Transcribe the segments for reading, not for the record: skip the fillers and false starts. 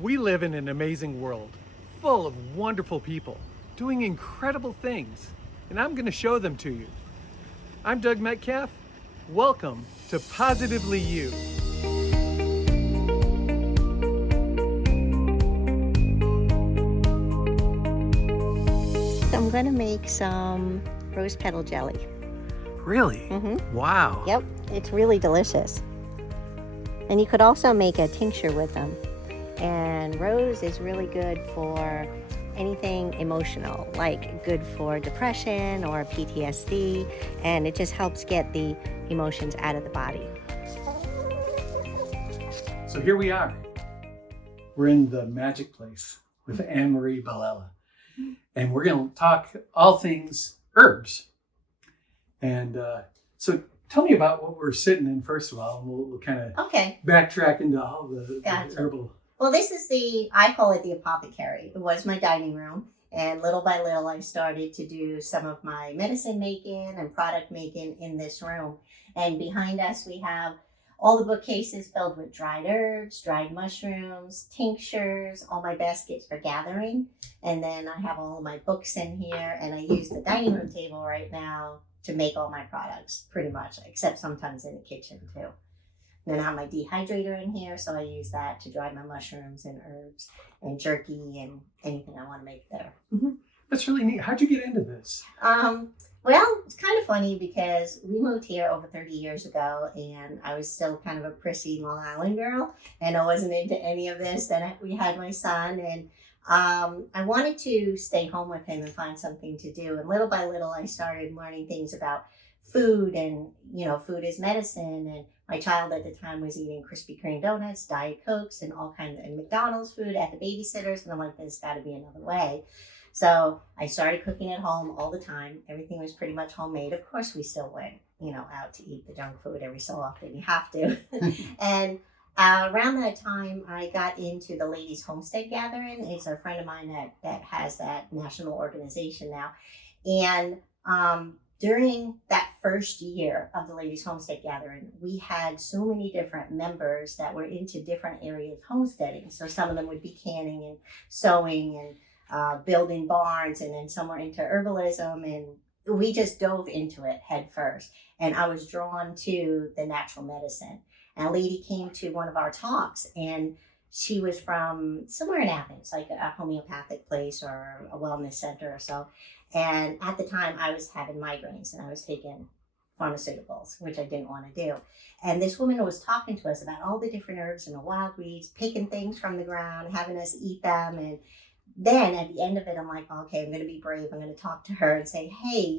We live in an amazing world, full of wonderful people, doing incredible things, and I'm going to show them to you. I'm Doug Metcalf. Welcome to Positively You. I'm going to make some rose petal jelly. Really? Wow. Yep, it's really delicious. And you could also make a tincture with them. And rose is really good for anything emotional, like good for depression or PTSD, and it just helps get the emotions out of the body. So here we are. We're in the magic place with Anne Marie Bilella. And we're going to talk all things herbs. And so tell me about what we're sitting in first of all, and we'll kind of backtrack into all the herbal. Well, this is I call it the apothecary. It was my dining room. And little by little, I started to do some of my medicine making and product making in this room. And behind us, we have all the bookcases filled with dried herbs, dried mushrooms, tinctures, all my baskets for gathering. And then I have all of my books in here. And I use the dining room table right now to make all my products, pretty much, except sometimes in the kitchen too. Then I have my dehydrator in here, so I use that to dry my mushrooms and herbs and jerky and anything I want to make there. That's really neat. How'd you get into this? Well, it's kind of funny because we moved here over 30 years ago, and I was still kind of a prissy Long Island girl, and I wasn't into any of this. Then we had my son, and I wanted to stay home with him and find something to do. And little by little, I started learning things about food, and food is medicine. And my child at the time was eating Krispy Kreme donuts, Diet Cokes, and all kinds of McDonald's food at the babysitters. And I'm like, there's got to be another way. So I started cooking at home all the time. Everything was pretty much homemade. Of course, we still went, out to eat the junk food every so often. You have to. And around that time, I got into the Ladies Homestead Gathering. It's a friend of mine that has that national organization now. And during that first year of the Ladies Homestead Gathering, we had so many different members that were into different areas of homesteading. So some of them would be canning and sewing and building barns, and then some were into herbalism, and we just dove into it head first. And I was drawn to the natural medicine. And a lady came to one of our talks, and she was from somewhere in Athens, like a homeopathic place or a wellness center or so. And at the time, I was having migraines, and I was taking pharmaceuticals, which I didn't want to do. And this woman was talking to us about all the different herbs and the wild weeds, picking things from the ground, having us eat them. And then at the end of it, I'm like, okay, I'm going to be brave. I'm going to talk to her and say, hey,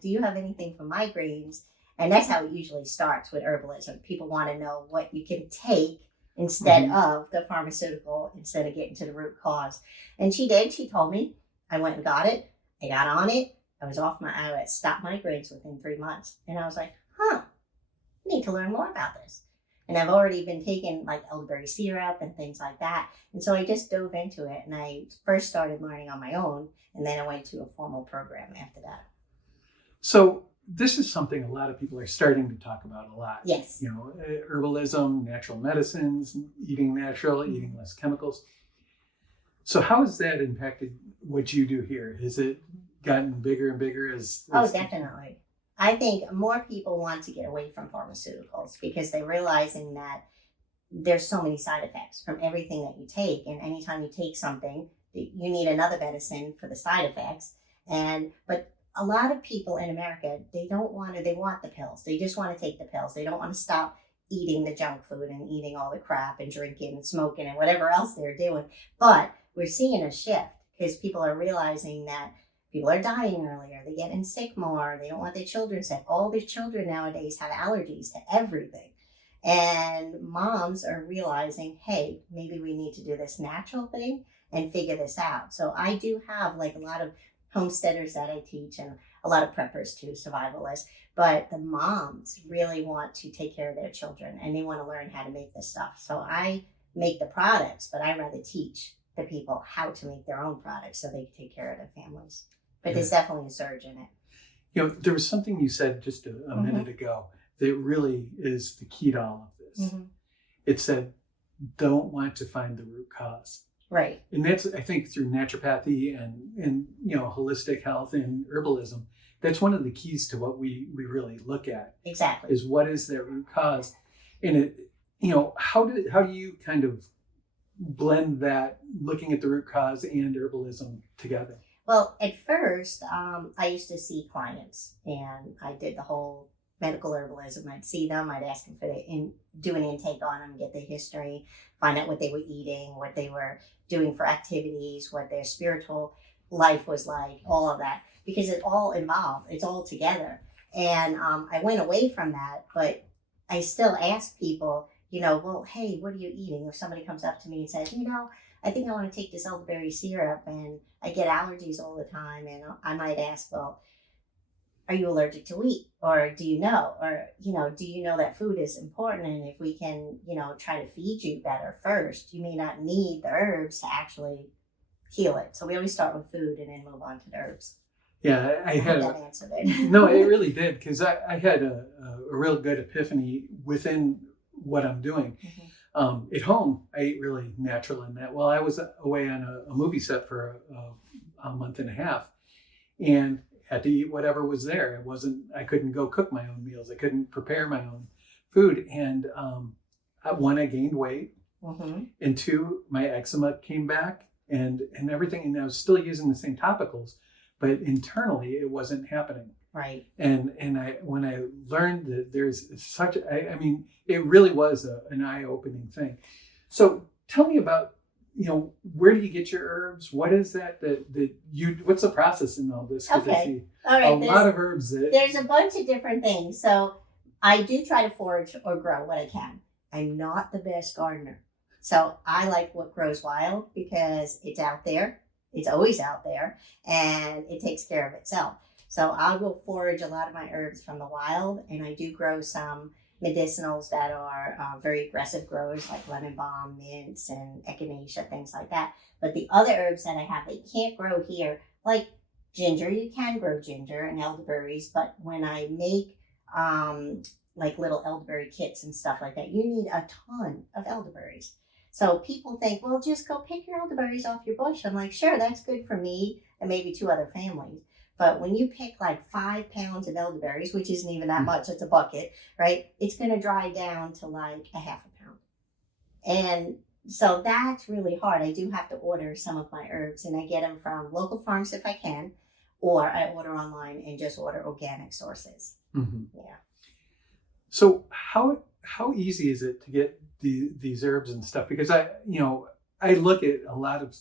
do you have anything for migraines? And that's how it usually starts with herbalism. People want to know what you can take instead of the pharmaceutical, instead of getting to the root cause. And she did. She told me. I went and got it. I got on it. I stopped migraines within 3 months. And I was like, I need to learn more about this. And I've already been taking like elderberry syrup and things like that. And so I just dove into it. And I first started learning on my own. And then I went to a formal program after that. So this is something a lot of people are starting to talk about a lot. Yes. Herbalism, natural medicines, eating natural, eating less chemicals. So how has that impacted what you do here? Has it gotten bigger and bigger as definitely. I think more people want to get away from pharmaceuticals because they're realizing that there's so many side effects from everything that you take. And anytime you take something, you need another medicine for the side effects. But a lot of people in America, they want the pills. They just want to take the pills. They don't want to stop eating the junk food and eating all the crap and drinking and smoking and whatever else they're doing. But we're seeing a shift because people are realizing that people are dying earlier. They're getting sick more. They don't want their children sick. All the children nowadays have allergies to everything. And moms are realizing, hey, maybe we need to do this natural thing and figure this out. So I do have like a lot of homesteaders that I teach and a lot of preppers too, survivalists. But the moms really want to take care of their children and they want to learn how to make this stuff. So I make the products, but I rather teach the people how to make their own products so they can take care of their families. But there's definitely a surge in it. There was something you said just a minute ago that really is the key to all of this. It said don't want to find the root cause. Right. And that's, I think, through naturopathy and holistic health and herbalism, that's one of the keys to what we really look at. Exactly. Is what is that root cause? And how do you kind of blend that, looking at the root cause and herbalism together? Well, at first, I used to see clients, and I did the whole medical herbalism. I'd see them, I'd ask them do an intake on them, get their history, find out what they were eating, what they were doing for activities, what their spiritual life was like, all of that, because it's all involved, it's all together. And I went away from that, but I still ask people, well, hey, what are you eating? If somebody comes up to me and says, I think I want to take this elderberry syrup and I get allergies all the time. And I might ask, well, are you allergic to wheat? Or do you know? Or, do you know that food is important? And if we can, try to feed you better first, you may not need the herbs to actually heal it. So we always start with food and then move on to the herbs. Yeah, I had that answered it. No, it really did, because I had a real good epiphany within what I'm doing. Mm-hmm. At home, I ate really natural in that. Well, I was away on a movie set for a month and a half, and had to eat whatever was there. I couldn't go cook my own meals. I couldn't prepare my own food. And one, I gained weight. Mm-hmm. And two, my eczema came back and everything. And I was still using the same topicals, but internally it wasn't happening. Right. And when I learned that there's such, it really was an eye-opening thing. So tell me about, where do you get your herbs? What is that what's the process in all this? Okay. I see all right. a lot of herbs. There's a bunch of different things. So I do try to forage or grow what I can. I'm not the best gardener. So I like what grows wild because it's out there. It's always out there and it takes care of itself. So I'll go forage a lot of my herbs from the wild, and I do grow some medicinals that are very aggressive growers like lemon balm, mints, and echinacea, things like that. But the other herbs that I have, they can't grow here, like ginger. You can grow ginger and elderberries, but when I make like little elderberry kits and stuff like that, you need a ton of elderberries. So people think, well, just go pick your elderberries off your bush. I'm like, sure, that's good for me and maybe 2 other families. But when you pick like 5 pounds of elderberries, which isn't even that much, it's a bucket, right? It's going to dry down to like a half a pound. And so that's really hard. I do have to order some of my herbs, and I get them from local farms if I can, or I order online and just order organic sources. Mm-hmm. Yeah. So how easy is it to get these herbs and stuff? Because I look at a lot of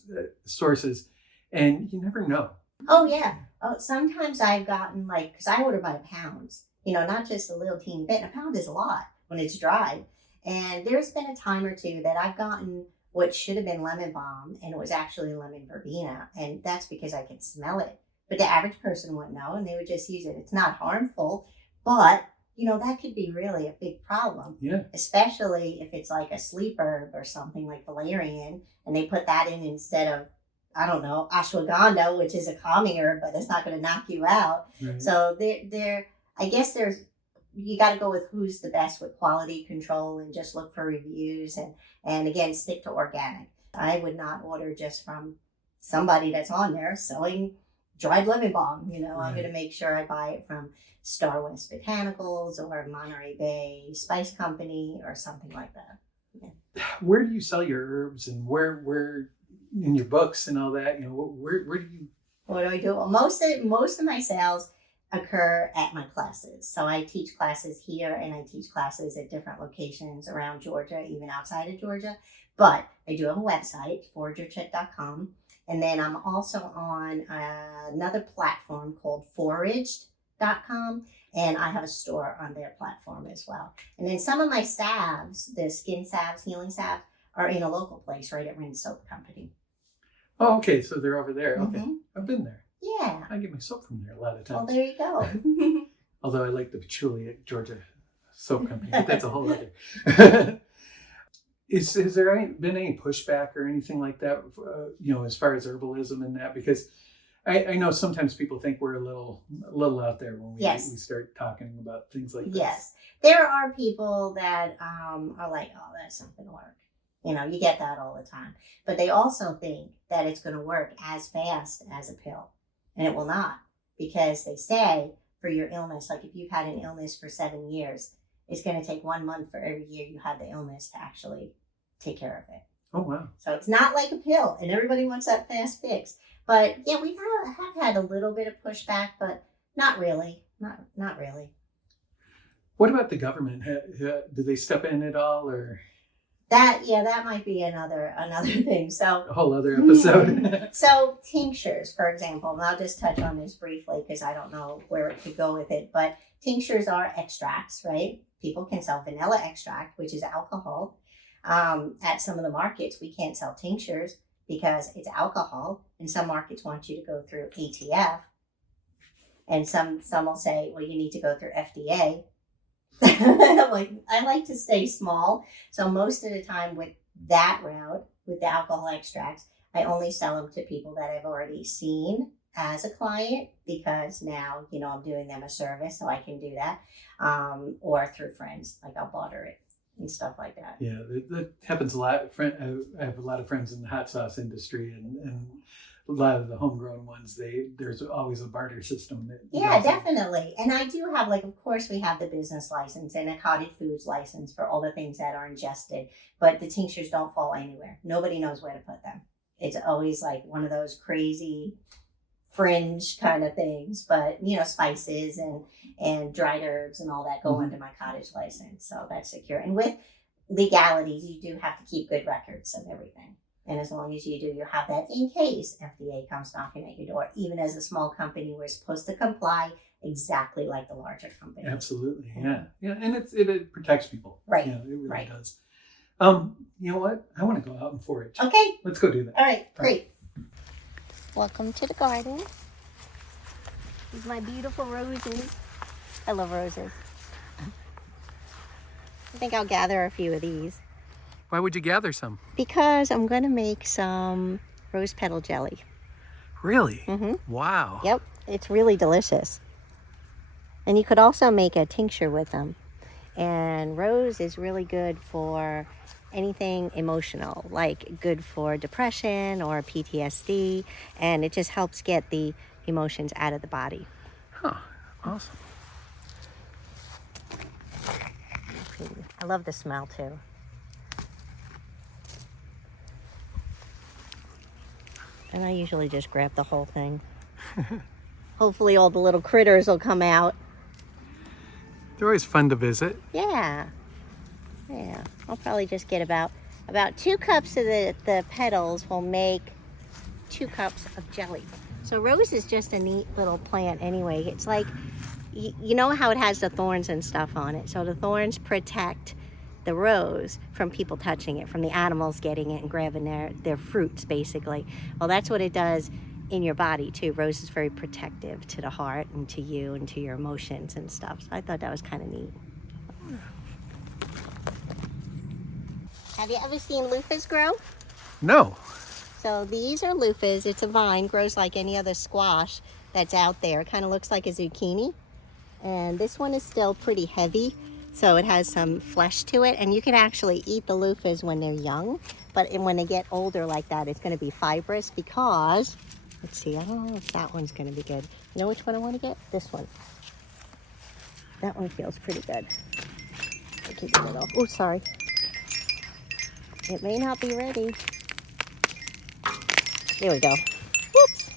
sources and you never know. Oh, yeah. Oh, sometimes I've gotten because I order by the pounds, not just a little teeny bit. A pound is a lot when it's dried. And there's been a time or two that I've gotten what should have been lemon balm, and it was actually lemon verbena. And that's because I can smell it. But the average person wouldn't know, and they would just use it. It's not harmful, but, that could be really a big problem. Yeah. Especially if it's like a sleep herb or something like valerian, and they put that in instead of, I don't know, ashwagandha, which is a calming herb, but it's not going to knock you out. Right. So I guess you got to go with who's the best with quality control and just look for reviews and again, stick to organic. I would not order just from somebody that's on there selling dried lemon balm. Right. I'm going to make sure I buy it from Star West Botanicals or Monterey Bay Spice Company or something like that. Yeah. Where do you sell your herbs, and where in your books and all that, where do you? What do I do? Well, most of my sales occur at my classes. So I teach classes here and I teach classes at different locations around Georgia, even outside of Georgia. But I do have a website, foragerchick.com. And then I'm also on another platform called foraged.com. And I have a store on their platform as well. And then some of my salves, the skin salves, healing salves, are in a local place right at Rin Soap Company. Oh, okay. So they're over there. Okay. Mm-hmm. I've been there. Yeah. I get my soap from there a lot of times. Well, there you go. Although I like the patchouli at Georgia Soap Company, but that's a whole other. Has there been any pushback or anything like that, as far as herbalism and that? Because I know sometimes people think we're a little out there when we start talking about things like this. Yes. There are people that are like, oh, that's not going to work. You know, you get that all the time. But they also think that it's going to work as fast as a pill. And it will not, because they say for your illness, like if you've had an illness for 7 years, it's going to take 1 month for every year you have the illness to actually take care of it. Oh, wow. So it's not like a pill, and everybody wants that fast fix. But yeah, we have had a little bit of pushback, but not really. Not really. What about the government? Do they step in at all, or? That might be another thing. So A whole other episode. so tinctures, for example, and I'll just touch on this briefly because I don't know where it could go with it, but tinctures are extracts, right? People can sell vanilla extract, which is alcohol. At some of the markets, we can't sell tinctures because it's alcohol, and some markets want you to go through ATF, and some will say, well, you need to go through FDA. Like, I like to stay small, so most of the time with that route, with the alcohol extracts, I only sell them to people that I've already seen as a client, because now, you know, I'm doing them a service, so I can do that, or through friends, like I'll barter it and stuff like that. Yeah, that happens a lot. I have a lot of friends in the hot sauce industry, and a lot of the homegrown ones, there's always a barter system. Yeah, definitely. And I do have, like, of course, we have the business license and a cottage foods license for all the things that are ingested, but the tinctures don't fall anywhere. Nobody knows where to put them. It's always like one of those crazy fringe kind of things, but you know, spices and dried herbs and all that go under my cottage license, so that's secure. And with legalities, you do have to keep good records of everything, and as long as you do, you have that in case FDA comes knocking at your door. Even as a small company, we're supposed to comply exactly like the larger company. Absolutely. Yeah, and it protects people, right? Yeah, it really right. does. You know what, I want to go out and forage. Okay, let's go do that. All right, great. Welcome to the garden. These are my beautiful roses. I love roses. I think I'll gather a few of these. Why would you gather some? Because I'm going to make some rose petal jelly. Really? Mm-hmm. Wow. Yep, it's really delicious. And you could also make a tincture with them. And rose is really good for anything emotional, like good for depression or PTSD, and it just helps get the emotions out of the body. Huh, awesome. I love the smell too. And I usually just grab the whole thing. Hopefully all the little critters will come out. They're always fun to visit. Yeah. I'll probably just get about 2 cups of the petals will make 2 cups of jelly. So rose is just a neat little plant anyway. It's like, you know how it has the thorns and stuff on it. So the thorns protect the rose from people touching it, from the animals getting it and grabbing their fruits, basically. Well, that's what it does in your body too. Rose is very protective to the heart and to you and to your emotions and stuff. So I thought that was kind of neat. Have you ever seen loofahs grow? No. So these are loofahs. It's a vine, grows like any other squash that's out there. It kind of looks like a zucchini. And this one is still pretty heavy, so it has some flesh to it. And you can actually eat the loofahs when they're young, but when they get older like that, it's going to be fibrous because, let's see, I don't know if that one's going to be good. You know which one I want to get? This one. That one feels pretty good. I'll keep it off. Oh, sorry. It may not be ready. There we go. Whoops.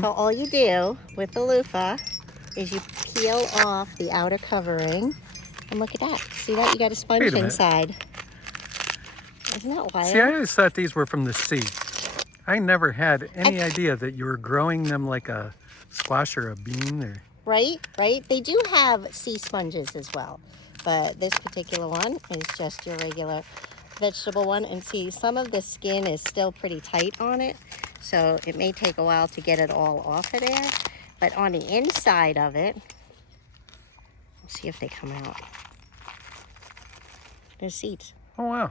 So all you do with the loofah is you peel off the outer covering, and look at that. See that? You got a sponge inside. Isn't that wild? See, I always thought these were from the sea. I never had any idea that you were growing them like a squash or a bean or... Right. They do have sea sponges as well, but this particular one is just your regular vegetable one. And see, some of the skin is still pretty tight on it, so it may take a while to get it all off of there. But on the inside of it, let's see if they come out. There's seeds. Oh, wow.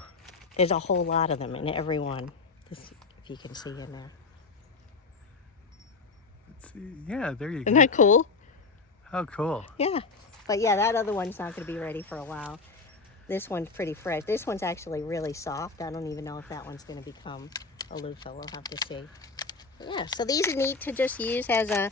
There's a whole lot of them in every one. If you can see in there. Let's see. Yeah, there you go. Isn't that cool? How cool. Yeah. But yeah, that other one's not going to be ready for a while. This one's pretty fresh. This one's actually really soft. I don't even know if that one's going to become a loofah. We'll have to see. Yeah, so these are neat to just use as a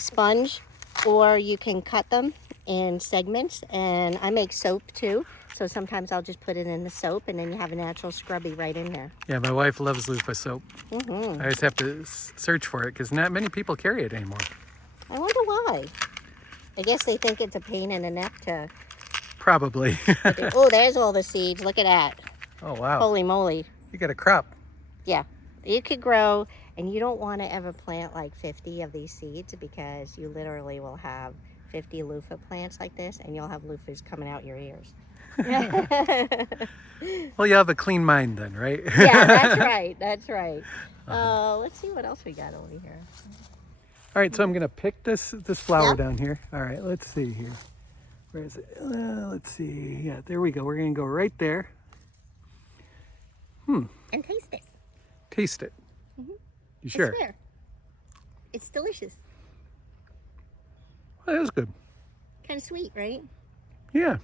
sponge, or you can cut them in segments. And I make soap too. So sometimes I'll just put it in the soap, and then you have a natural scrubby right in there. Yeah, my wife loves loofah soap. Mm-hmm. I just have to search for it because not many people carry it anymore. I wonder why. I guess they think it's a pain in the neck to... Probably. Oh, there's all the seeds. Look at that. Oh, wow. Holy moly. You got a crop. Yeah. You could grow, and you don't want to ever plant like 50 of these seeds, because you literally will have 50 loofah plants like this, and you'll have loofahs coming out your ears. Well, you have a clean mind then, right? Yeah, that's right. That's right. Let's see what else we got over here. All right, so I'm gonna pick this flower Yep. down here. All right, let's see here. Where is it? Let's see. Yeah, there we go. We're gonna go right there. And taste it. Taste it. Mhm. You sure? I swear. It's delicious. Well, that was good. Kind of sweet, right? Yeah.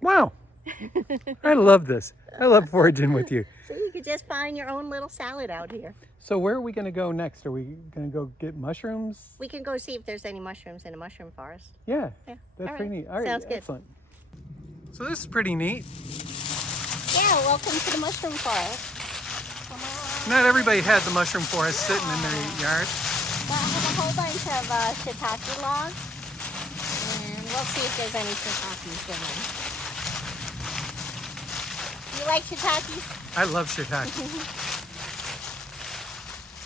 Wow. I love this. I love foraging with you. So you could just find your own little salad out here. So where are we gonna go next? Are we gonna go get mushrooms? We can go see if there's any mushrooms in a mushroom forest. Yeah. Yeah. That's All pretty right. neat. All right. Sounds good. Excellent. So this is pretty neat. Yeah, welcome to the mushroom forest. Come on. Not everybody has a mushroom forest sitting in their yard. Well, I have a whole bunch of shiitake logs, and we'll see if there's any shiitakes in them. You like shiitakes? I love shiitake.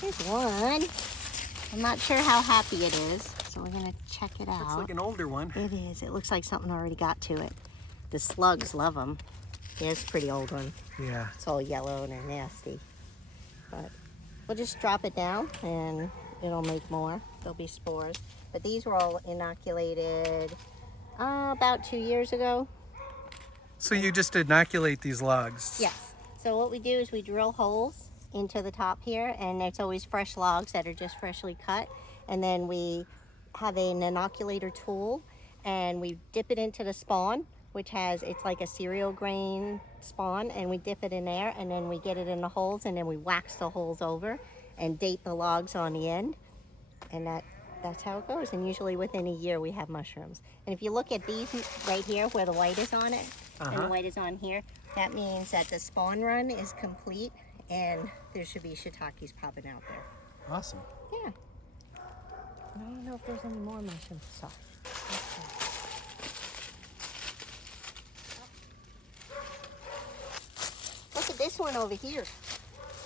Here's one. I'm not sure how happy it is, so we're gonna check it out. Looks like an older one. It is. It looks like something already got to it. The slugs love them. Yeah, it's a pretty old one. Yeah. It's all yellow and they're nasty. But we'll just drop it down and it'll make more. There'll be spores. But these were all inoculated about 2 years ago. So you just inoculate these logs? Yes. So what we do is we drill holes into the top here, and it's always fresh logs that are just freshly cut. And then we have an inoculator tool, and we dip it into the spawn, which has, it's like a cereal grain spawn, and we dip it in there, and then we get it in the holes, and then we wax the holes over and date the logs on the end. And that's how it goes. And usually within a year we have mushrooms. And if you look at these right here where the white is on it, and the white is on here, that means that the spawn run is complete, and there should be shiitakes popping out there. Awesome. Yeah. I don't know if there's any more mushrooms. Sorry. Look at this one over here.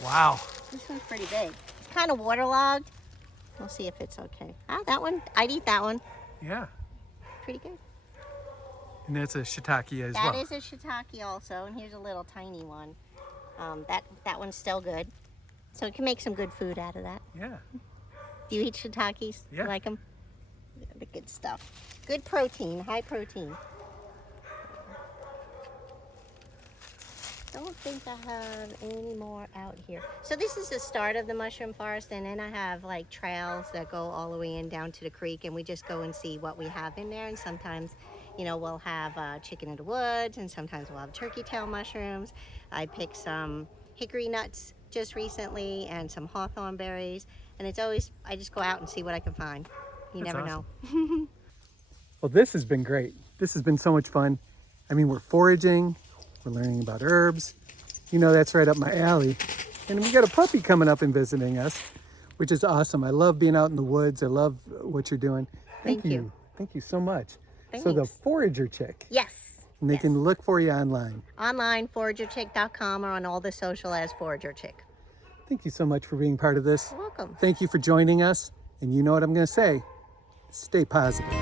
Wow. This one's pretty big. It's kind of waterlogged. We'll see if it's okay. Ah, that one. I'd eat that one. Yeah. Pretty good. And that's a shiitake as well. That is a shiitake also, and here's a little tiny one. That one's still good. So you can make some good food out of that. Yeah. Do you eat shiitakes? Yeah. You like them? Yeah, the good stuff. Good protein, high protein. Don't think I have any more out here. So this is the start of the mushroom forest, and then I have like trails that go all the way in down to the creek, and we just go and see what we have in there. And sometimes, you know, we'll have chicken in the woods, and sometimes we'll have turkey tail mushrooms. I picked some hickory nuts just recently and some hawthorn berries, and it's always, I just go out and see what I can find. You That's never awesome. know. Well, this has been great. This has been so much fun. I mean, we're foraging, we're learning about herbs. You know, that's right up my alley. And we got a puppy coming up and visiting us, which is awesome. I love being out in the woods. I love what you're doing. Thank you. Thank you so much. Thanks. So the Forager Chick, Yes. and they Yes. can look for you online. Online, foragerchick.com, or on all the social as Forager Chick. Thank you so much for being part of this. You're welcome. Thank you for joining us. And you know what I'm going to say, stay positive.